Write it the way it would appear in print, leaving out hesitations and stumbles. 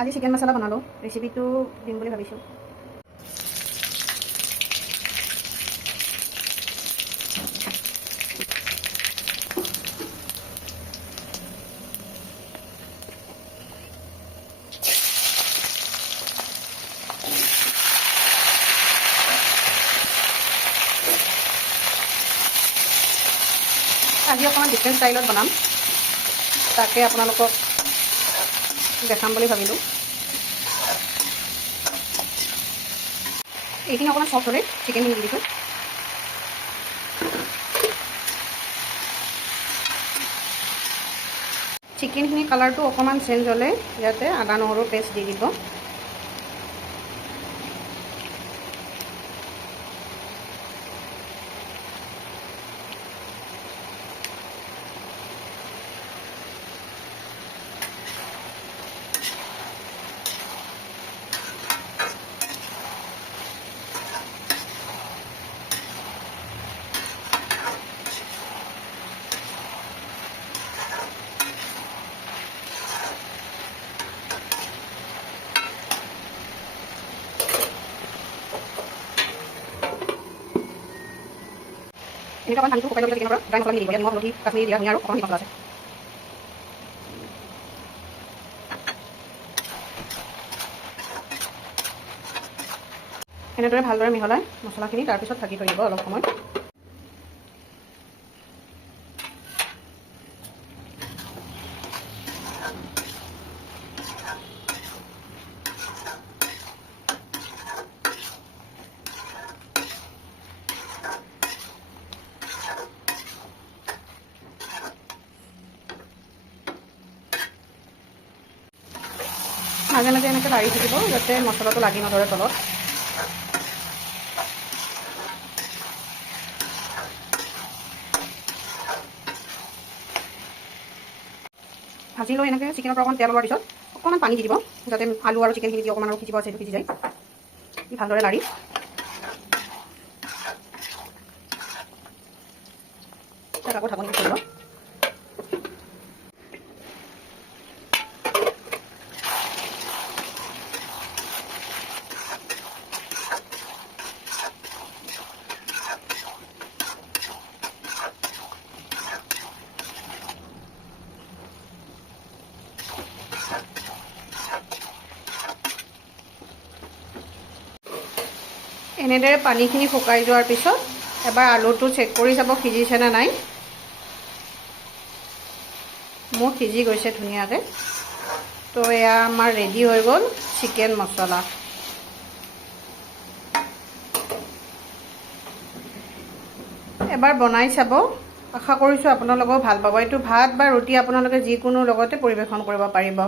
আজি চিকেন মছলা বনালোঁ, ৰেচিপিটো দিম বুলি ভাবিছোঁ। আজি অকণমান ডিফাৰেণ্ট ষ্টাইলত বনাম, তাকে আপোনালোকক দেখাম বুলি ভাবিলোঁ। এইখিনি অকণমান চফ্ট হ'লে চিকেনখিনি দি দিছোঁ। চিকেনখিনি কালাৰটো অকণমান চেঞ্জ হ'লে ইয়াতে আদা নহৰু পেষ্ট দি দিব। এনেকৈ অকণমান পানীটো শুকাই ল'বলৈ চিকেনৰ পৰা ড্ৰাই মছলাখিনি দিব। ইয়াত নিমখ, হালধি, কাশ্মীৰী জিৰা, ধনিয়া আৰু অকণমান মিট মছলা আছে। এনেদৰে ভালদৰে মিহলাই মছলাখিনি তাৰপিছত ঢাকি থৈ দিব অলপ সময়। মাজে মাজে এনেকৈ লাৰি থাকিব যাতে মছলাটো লাগি নধৰে তলত। ভাজি লৈ এনেকৈ চিকেনৰ পৰা অকণমান তেল ওলোৱাৰ পিছত অকণমান পানী দি দিব যাতে আলু আৰু চিকেনখিনি যি অকণমান আৰু সিজিব আছে সেইটো সিজি যায়। ভালদৰে লাৰি তাত আকৌ ঢাকনি দি থৈ দিব। এনেদৰে পানীখিনি শুকাই যোৱাৰ পিছত এবাৰ আলুটো চেক কৰি চাব সিজিছে নে নাই। মোৰ সিজি গৈছে ধুনীয়াকৈ। তো এয়া আমাৰ ৰেডি হৈ গ'ল চিকেন মছলা। এবাৰ বনাই চাব, আশা কৰিছোঁ আপোনালোকেও ভাল পাব। এইটো ভাত বা ৰুটি আপোনালোকে যিকোনো লগতে পৰিৱেশন কৰিব পাৰিব।